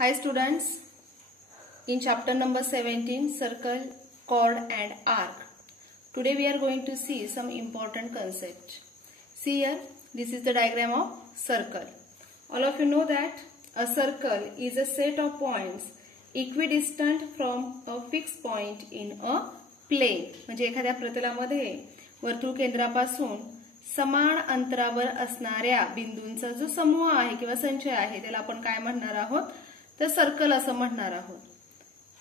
Hi students, in chapter number 17, circle, chord and arc. Today we are going to see some important concepts. See here, this is the diagram of circle. All of you know that a circle is a set of points equidistant from a fixed point in a plane. म्हणजे एखाद्या प्रतलामध्ये वर्तुळ केंद्रापासून समान अंतरावर असणाऱ्या बिंदूंचा जो समूह आहे किंवा संचय आहे त्याला आपण काय म्हणणार आहोत तर सर्कल असं म्हणणार आहोत.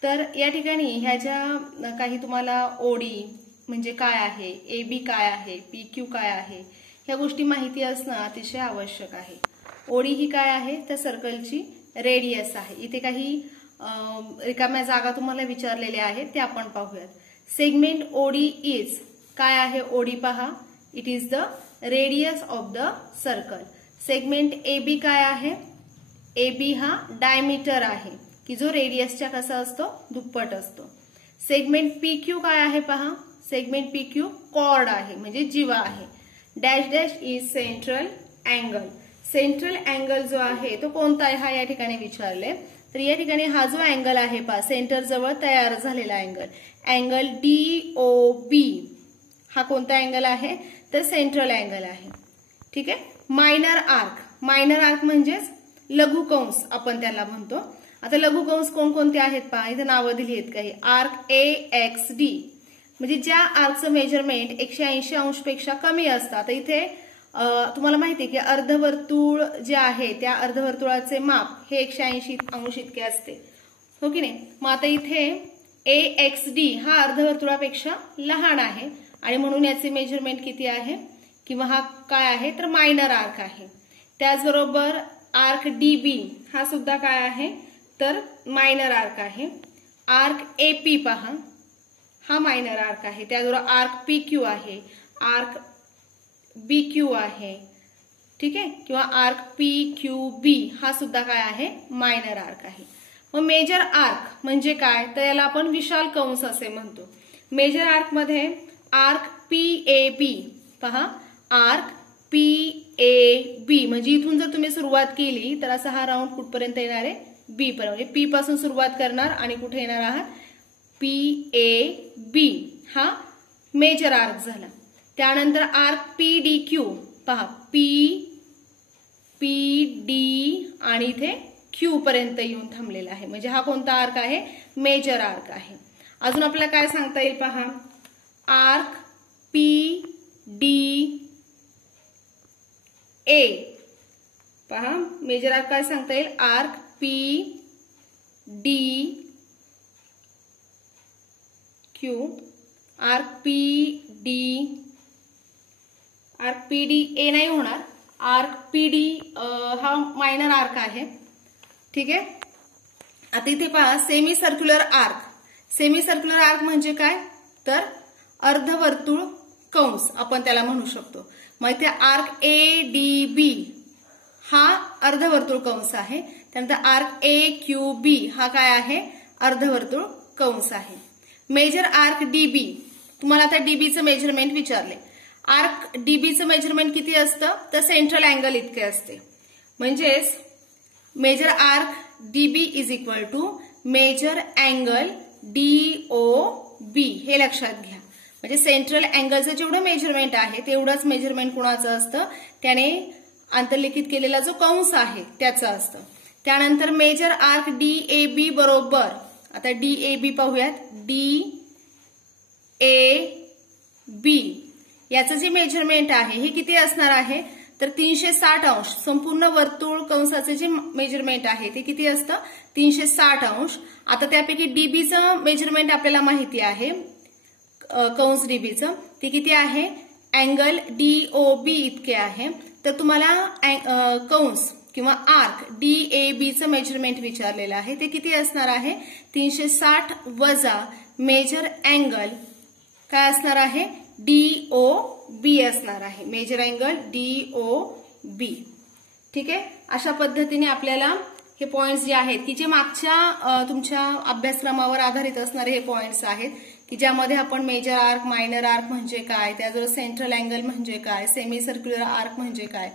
तर या ठिकाणी ह्या ज्या काही तुम्हाला ओडी म्हणजे काय आहे, AB काय आहे, PQ काय आहे ह्या गोष्टी माहिती असणं अतिशय आवश्यक आहे. ओडी ही काय आहे तर सर्कलची रेडियस आहे. इथे काही रिकाम्या जागा तुम्हाला विचारलेल्या आहेत ते आपण पाहूयात. सेगमेंट ओडी इज काय आहे ओडी पहा, it is the radius of the circle. Segment AB काय आहे, AB हा डायमीटर आहे की जो रेडियसच्या कसा असतो दुप्पट असतो. सेगमेंट PQ काय आहे पहा, सेगमेंट PQ कॉर्ड आहे म्हणजे जीवा आहे. Dash dash is central angle. Central angle जो आहे तो कोणता आहे हा या ठिकाणी विचारले. तर या ठिकाणी हा जो अँगल आहे पहा सेंटर जवळ तयार झालेला अँगल, अँगल DOB हा कोणता अँगल आहे तर सेंट्रल अँगल आहे. ठीक आहे. मायनर आर्क, मायनर आर्क म्हणजेच लघु कंस आपण त्याला म्हणतो. आता लघु कंस कोणकोणते आहेत पहा, इथे नावं दिली आहेत काही. आर्क AXD म्हणजे ज्या आर्कचं मेजरमेंट 180 अंश पेक्षा कमी असतं. आता इथे तुम्हाला माहिती आहे की अर्धवर्तुळ जे आहे त्या अर्धवर्तुळाचे माप हे 180 अंश इतके असते, हो की नाही. मग आता इथे AXD हा अर्धवर्तुळापेक्षा लहान आहे आणि म्हणून याचे मेजरमेंट किती आहे किंवा हा काय आहे तर मायनर आर्क आहे. त्याचबरोबर आर्क DB हा सुद्धा काय आहे तर मायनर आर्क आहे. आर्क AP पहा हा मायनर आर्क आहे. त्याचबरोबर आर्क PQ आहे, आर्क BQ आहे, ठीक आहे, किंवा आर्क PQB हा सुद्धा काय आहे मायनर आर्क आहे. मग मेजर आर्क म्हणजे काय तर याला आपण विशाल कंस असे म्हणतो. मेजर आर्क मध्ये आर्क PAB पहा, आर्क PAB म्हणजे इथून जर तुम्ही सुरुवात केली तर असा हा राऊंड कुठपर्यंत येणार आहे B पर्यंत. म्हणजे P पासून सुरुवात करणार आणि कुठे येणार आहात PAB हा मेजर आर्क झाला. त्यानंतर आर्क PDQ पहा, PD आणि इथे Q पर्यंत येऊन थांबलेला आहे म्हणजे हा कोणता आर्क आहे मेजर आर्क आहे. अजून आपल्याला काय सांगता येईल पहा, आर्क PDA पहा मेजर आर्क काय सांगता येईल, आर्क PDQ, आर्क PDA नाही होणार, आर्क PD हा मायनर आर्क आहे. ठीक आहे. आता इथे पहा semi circular arc. Semi circular arc म्हणजे काय तर अर्धवर्तुळ कंस आपण त्याला म्हणू शकतो. मग इथे आर्क ADB हा अर्धवर्तुळ कंस आहे. त्यानंतर आर्क AQB हा काय आहे अर्धवर्तुळ कंस आहे. मेजर आर्क DB, तुम्हाला आता DBचं मेजरमेंट विचारले. आर्क DBचं मेजरमेंट किती असतं तर सेंट्रल अँगल इतके असते. म्हणजेच measure arc DB is equal to measure angle DOB हे लक्षात घ्या. म्हणजे सेंट्रल अँगलचं जेवढं मेजरमेंट आहे तेवढंच मेजरमेंट कुणाचं असतं त्याने आंतरलिखित केलेला जो कंस आहे त्याचं असतं. त्यानंतर मेजर आर्क DAB बरोबर, आता DAB पाहूयात, DAB याचं जे मेजरमेंट आहे हे किती असणार आहे तर 360 अंश. संपूर्ण वर्तुळ कंसाचे जे मेजरमेंट आहे ते किती असतं 360 अंश. आता त्यापैकी DBचं मेजरमेंट आपल्याला माहिती आहे, कंस DBचं ते किती आहे अँगल DOB इतके आहे. तर तुम्हाला कंस किंवा आर्क DABचं मेजरमेंट विचारलेलं आहे ते किती असणार आहे 360 वजा मेजर अँगल काय असणार आहे DOB असणार आहे, मेजर अँगल DOB. ठीक आहे. अशा पद्धतीने आपल्याला हे पॉइंट्स जे आहेत की जे मागच्या तुमच्या अभ्यासक्रमावर आधारित असणारे हे पॉइंट्स आहेत की ज्यामध्ये आपण मेजर आर्क, मायनर आर्क म्हणजे काय, त्याचबरोबर सेंट्रल अँगल म्हणजे काय, सेमी सर्क्युलर आर्क म्हणजे काय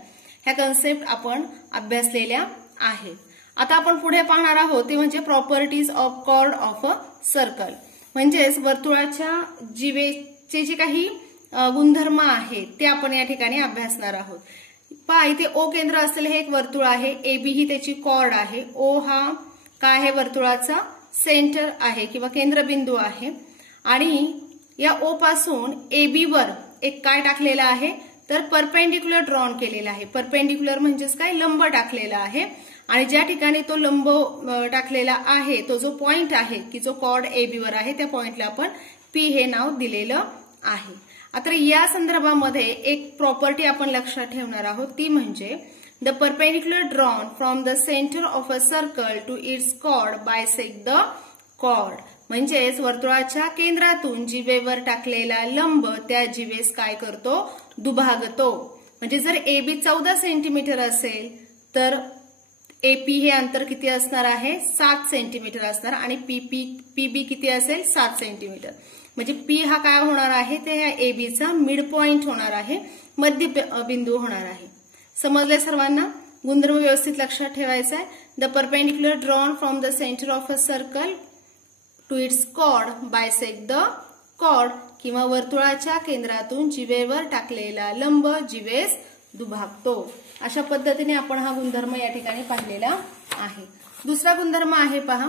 ह्या कन्सेप्ट आपण अभ्यासलेल्या आहेत. आता आपण पुढे पाहणार आहोत ते म्हणजे properties of chord of a circle, म्हणजेच वर्तुळाच्या जिवेचे जे काही गुणधर्म आहेत ते आपण या ठिकाणी अभ्यासणार आहोत. पहा, इथे ओ केंद्र असलेले हे एक वर्तुळ आहे, एबी ही त्याची कॉर्ड आहे, ओ हा काय आहे वर्तुळाचा सेंटर आहे किंवा केंद्रबिंदू आहे आणि या ओ पासून एबी वर एक काय टाकलेला आहे तर परपेंडिक्युलर ड्रॉन केलेला आहे. परपेंडिक्युलर म्हणजेच काय लंब टाकलेला आहे आणि ज्या ठिकाणी तो लंब टाकलेला आहे तो जो पॉइंट आहे की जो कॉर्ड एबी वर आहे त्या पॉइंटला आपण पी हे नाव दिलेलं आहे. आता या संदर्भामध्ये एक प्रॉपर्टी आपण लक्षात ठेवणार आहोत ती म्हणजे the perpendicular drawn from the centre of a circle to its chord bisect the chord, म्हणजेच वर्तुळाच्या केंद्रातून जिवेवर टाकलेला लंब त्या जिवेस काय करतो दुभागतो. म्हणजे जर एबी 14 सेंटीमीटर असेल तर एपी हे अंतर किती असणार आहे 7 सेंटीमीटर असणार आणि पीबी किती असेल 7 सेंटीमीटर. म्हणजे पी हा काय होणार आहे ते या एबीचा मिड पॉइंट होणार आहे, मध्य बिंदू होणार आहे. समजले सर्वांना? गुणधर्म व्यवस्थित लक्षात ठेवायचा आहे. The perpendicular drawn from the centre of a circle to its chord bisect the chord, किंवा वर्तुळाच्या केंद्रातून जिवेवर टाकलेला लंब जिवेस दुभागतो. अशा पद्धतीने आपण हा गुणधर्म या ठिकाणी पाहिलेला आहे. दुसरा गुणधर्म आहे पहा,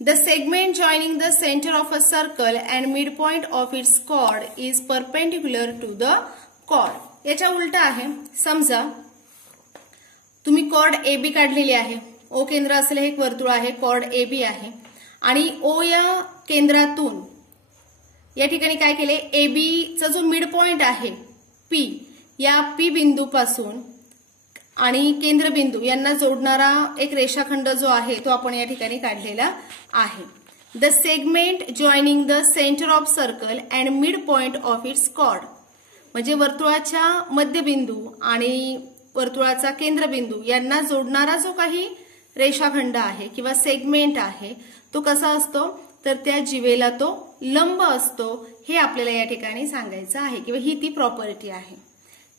the segment joining the centre of a circle and mid point of its chord is perpendicular to the chord. याच्या उलट आहे. समजा तुम्ही कॉर्ड एबी काढलेली आहे, ओ केंद्र असलेले एक वर्तुळ आहे, कॉर्ड एबी आहे आणि ओ या केंद्रातून या ठिकाणी काय केले एबीचा जो मिड पॉइंट आहे पी, या पी बिंदूपासून आणि केंद्रबिंदू यांना जोडणारा एक रेषाखंड जो आहे तो आपण या ठिकाणी काढलेला आहे. The segment joining the centre of circle and mid point of its chord, म्हणजे वर्तुळाच्या मध्यबिंदू आणि वर्तुळाचा केंद्रबिंदू यांना जोडणारा जो काही रेषाखंड आहे किंवा सेगमेंट आहे तो कसा असतो तर त्या जिवेला तो लंब असतो, हे आपल्याला या ठिकाणी सांगायचं आहे किंवा ही ती प्रॉपर्टी आहे.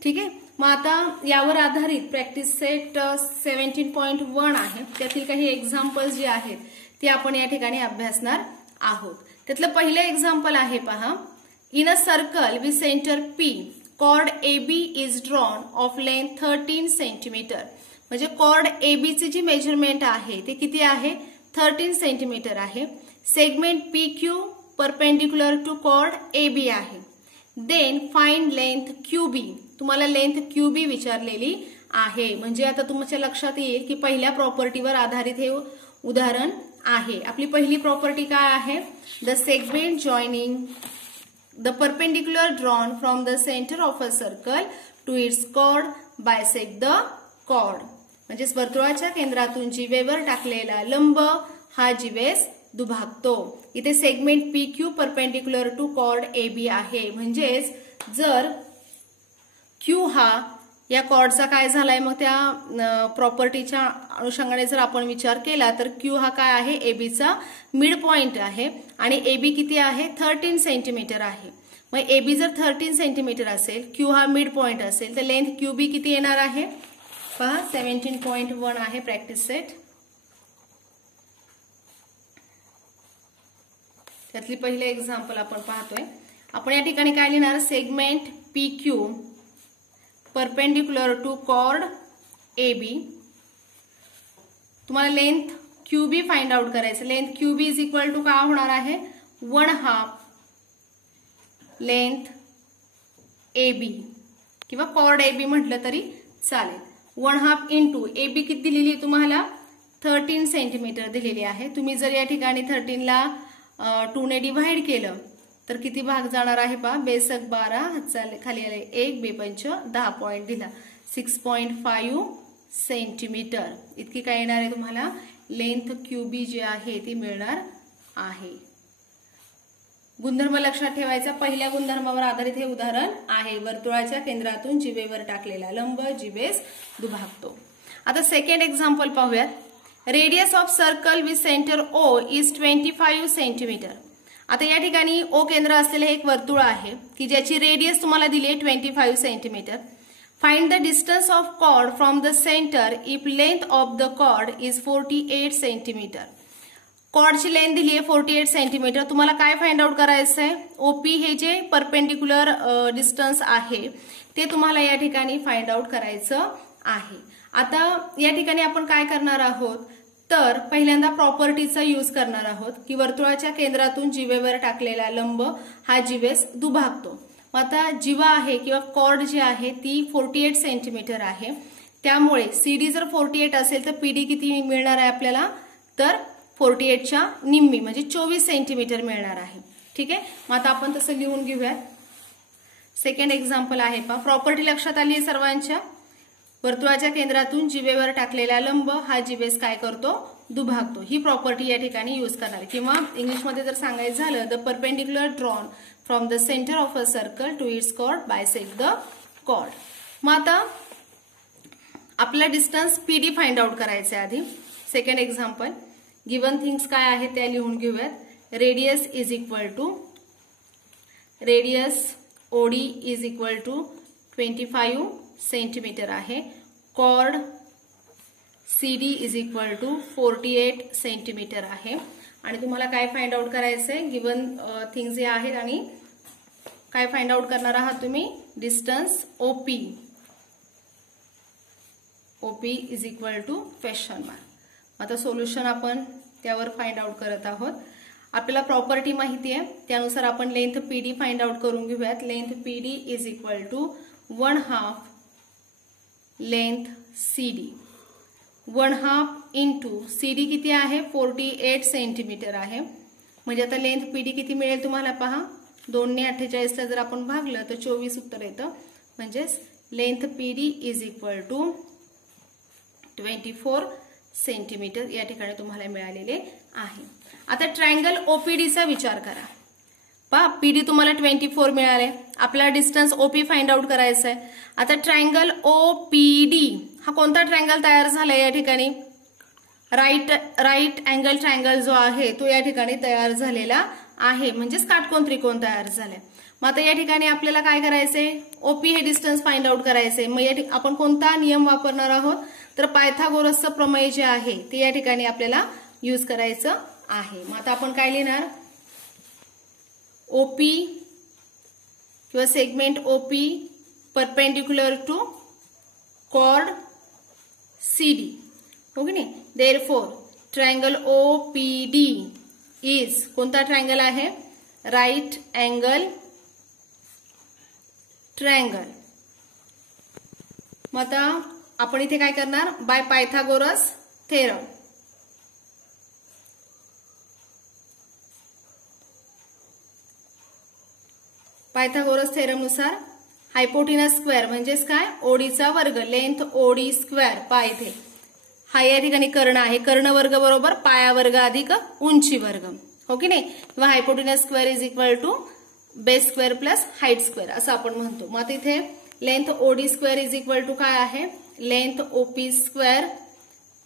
ठीक आहे. मग आता यावर आधारित प्रॅक्टिस सेट 17.1 आहे, त्यातील काही एक्झाम्पल्स जे आहेत ते आपण या ठिकाणी अभ्यासणार आहोत. त्यातलं पहिलं एक्झाम्पल आहे पहा, in a circle with centre P chord AB is drawn of length 13 centimetre. म्हणजे कॉर्ड एबीची जी मेजरमेंट आहे ते किती आहे 13 सेंटीमीटर आहे. Segment P Q perpendicular to chord AB आहे. देन फाइंड लेंथ क्यूबी, तुम्हाला लेंथ क्यूबी विचारलेली आहे. म्हणजे आता तुमच्या लक्षात येईल की पहिल्या प्रॉपर्टीवर आधारित हे उदाहरण आहे. आपली पहिली प्रॉपर्टी काय आहे, the segment joining the perpendicular drawn from the centre of a circle to its chord bisect the chord, म्हणजेच वर्तुळाच्या केंद्रातून जिवेवर टाकलेला लंब हा जिवेस दुभागतो. इथे segment P Q perpendicular to chord AB आहे, म्हणजेच जर क्यू हा या कॉर्डचा काय झालाय मग त्या प्रॉपर्टीच्या अनुषंगाने जर आपण विचार केला तर क्यू हा काय आहे एबीचा मिड पॉइंट आहे आणि एबी किती आहे 13 सेंटीमीटर आहे. मग एबी जर 13 सेंटीमीटर असेल, क्यू हा मिड पॉइंट असेल तर लेंथ क्यूबी किती येणार आहे पहा 17.1 आहे प्रॅक्टिस सेट. त्यातली पहिले एक्झाम्पल आपण पाहतोय. आपण या ठिकाणी काय लिहिणार, segment P Q perpendicular to chord AB. तुम्हाला लेंथ क्यूबी फाइंड आउट करायचं. Length QB is equal to काय होणार आहे 1/2 लेंथ एबी किंवा कॉर्ड एबी म्हटलं तरी चालेल. 1/2 इंटू एबी किती दिलेली तुम्हाला 13 सेंटीमीटर दिलेली आहे. तुम्ही जर या ठिकाणी 13 ला 2 ने डिव्हाइड केलं तर किती भाग जाणार आहे पहा, बेसक 12 खाली आले 1 बेपंच 10 पॉइंट दिला 6.5 सेंटीमीटर इतकी काय येणार आहे तुम्हाला लेंथ क्यूबी जी आहे ती मिळणार आहे. गुणधर्म लक्षात ठेवायचा. पहिल्या गुणधर्मावर आधारित हे उदाहरण आहे. वर्तुळाच्या केंद्रातून जिवेवर टाकलेला लंब जिवेस दुभागतो. आता सेकंड एक्झाम्पल पाहूयात. Radius of circle with centre O is 25 centimetre. आता या ठिकाणी ओ केंद्र असलेले एक वर्तुळ आहे की ज्याची रेडियस तुम्हाला दिली आहे 25 centimetre. Find the distance of chord from the center if length of the chord is 48 centimeter. कॉर्डची length दिली आहे 48 सेंटीमीटर. तुम्हाला काय फाइंड आउट करायचं आहे? ओपी हे जे परपेंडिक्युलर डिस्टन्स आहे ते तुम्हाला या ठिकाणी फाइंड आउट करायचं आहे. आता या ठिकाणी आपण काय करणार आहोत तर पहिल्यांदा प्रॉपर्टीचा यूज करणार आहोत की वर्तुळाच्या केंद्रातून जिवेवर टाकलेला लंब हा जिवेस दुभागतो. आता जिवा आहे किंवा कॉर्ड जी आहे ती 48 सेंटीमीटर आहे. त्यामुळे सीडी जर 48 असेल तर पीडी किती मिळणार आहे आपल्याला तर 48च्या निम्मी म्हणजे 24 सेंटीमीटर मिळणार आहे. ठीक आहे. मग आता आपण तसं लिहून घेऊयात. सेकंड एक्झाम्पल आहे पहा. प्रॉपर्टी लक्षात आली आहे सर्वांच्या. वर्तुळाच्या केंद्रातून जिवेवर टाकलेला लंब हा जिवेस काय करतो दुभागतो. ही प्रॉपर्टी या ठिकाणी यूज करणार किंवा इंग्लिशमध्ये जर सांगायचं झालं the perpendicular drawn from the centre of a circle to its chord bisect the chord. मग आता आपला डिस्टन्स पीडी फाइंड आउट करायचं आहे आधी. सेकंड एक्झाम्पल गिवन थिंग्स काय आहेत त्या लिहून घेऊयात. Radius is equal to OD is equal to 25 centimetre आहे. Chord CD is equal to 48 centimetre आहे. आणि तुम्हाला काय फाइंड आउट करायचंय गिवन थिंग्स जे आहेत आणि काय फाइंड आउट करणार आहात तुम्ही distance OP is equal to question mark. आता सोल्युशन आपण त्यावर फाइंड आउट करत आहोत. आपल्याला प्रॉपर्टी माहिती आहे त्यानुसार आपण लेंथ पीडी फाइंड आउट करून घेऊयात. Length PD is equal to 1/2 length CD 1/2 into CD किती आहे 48 सेंटीमीटर आहे. म्हणजे आता लेंथ पीडी किती मिळेल तुम्हाला पहा. 2 ने 48ला जर आपण भागलं तर 24 उत्तर येतं. म्हणजेच length PD is equal to 24 centimetre या ठिकाणी तुम्हाला मिळालेले आहे. आता ट्रायंगल ओपीडीचा विचार करा. पहा पीडी तुम्हाला 24 मिळाले. आपला डिस्टन्स ओपी फाइंड आउट करायचा आहे. आता ट्रायंगल ओपीडी हा कोणता ट्रायंगल तयार झालाय या ठिकाणी राईट अँगल ट्रायंगल जो आहे तो या ठिकाणी तयार झालेला आहे. म्हणजेच काटकोन त्रिकोण तयार झालाय. मग आता या ठिकाणी आपल्याला काय करायचंय ओपी हे डिस्टन्स फाइंड आउट करायचंय. मग आपण कोणता नियम वापरणार आहोत तर पायथागोरसचं प्रमेय जे आहे ते या ठिकाणी आपल्याला यूज करायचं आहे. मग आता आपण काय लिहिणार ओपी किंवा segment OP perpendicular to chord CD. हो की नाही. देअरफॉर ट्रायंगल ओपीडी इज कोणता ट्रायंगल आहे राईट अँगल ट्रायंगल. मग आता आपण इथे काय करणार बाय पायथागोरस थेरम. पायथागोरस थेरमनुसार हायपोटिनस स्क्वेअर म्हणजेच काय ओडीचा वर्ग लेंथ ओडी स्क्वेअर पाय इथे हा या ठिकाणी कर्ण आहे. कर्ण वर्ग बरोबर पाया वर्ग अधिक उंची वर्ग. हो की नाही. किंवा hypotenuse square is equal to base square plus height square असं आपण म्हणतो. मग आता इथे length OD square is equal to काय आहे length OP square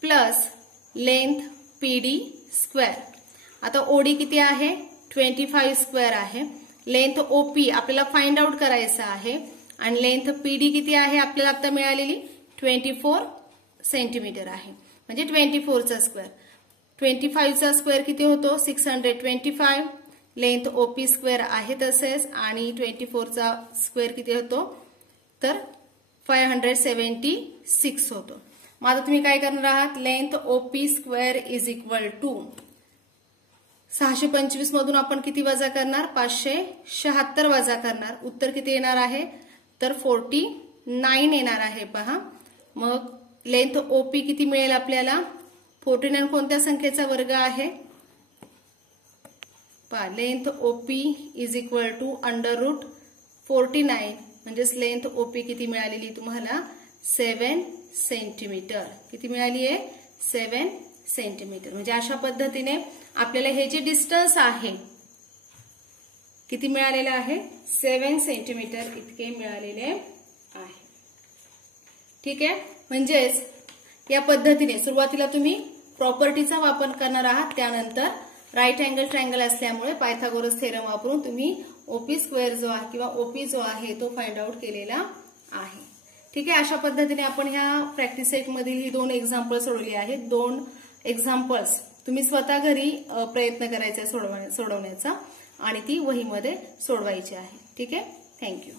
plus length PD square. आता ओडी किती आहे 25 स्क्वेअर आहे. लेंथ ओपी आपल्याला फाइंड आउट करायचं आहे आणि लेंथ पीडी किती आहे आपल्याला आता मिळालेली 24 सेंटीमीटर आहे. म्हणजे 24चा स्क्वेअर 25चा स्क्वेअर किती होतो 625. लेंथ ओपी स्क्वेअर आहे तसेच आणि 24चा स्क्वेअर किती होतो तर 576 होतो. मग आता तुम्ही काय करणार आहात length OP square is equal to 625 मधून आपण किती वजा करणार 576 वजा करणार. उत्तर किती येणार आहे तर 49 येणार आहे पहा. मग लेंथ ओपी किती मिळेल आपल्याला 49 कोणत्या संख्येचा वर्ग आहे पहा. Length OP is equal to √49 म्हणजेच लेंथ ओपी किती मिळालेली तुम्हाला 7 सेंटीमीटर. किती मिळाली आहे 7 सेंटीमीटर. म्हणजे अशा पद्धतीने आपल्याला हे जे डिस्टन्स आहे किती मिळालेलं आहे 7 सेंटीमीटर इतके मिळालेले आहे. ठीक आहे. म्हणजेच या पद्धतीने सुरुवातीला तुम्ही प्रॉपर्टीचा वापर करणार आहात. त्यानंतर राईट अँगल ट्रायंगल असल्यामुळे पायथागोरस थेरम वापरून तुम्ही ओपी स्क्वेअर जो आहे किंवा ओपी जो आहे तो फाइंड आउट केलेला आहे. ठीक आहे, अशा पद्धतीने आपण ह्या प्रॅक्टिस सेट मधील ही 2 एक्झाम्पल सोडवली आहेत. 2 एक्झाम्पल्स तुम्ही स्वतः घरी प्रयत्न करायचा सोडवण्याचा आणि ती वहीमध्ये सोडवायची आहे. ठीक आहे, थँक्यू.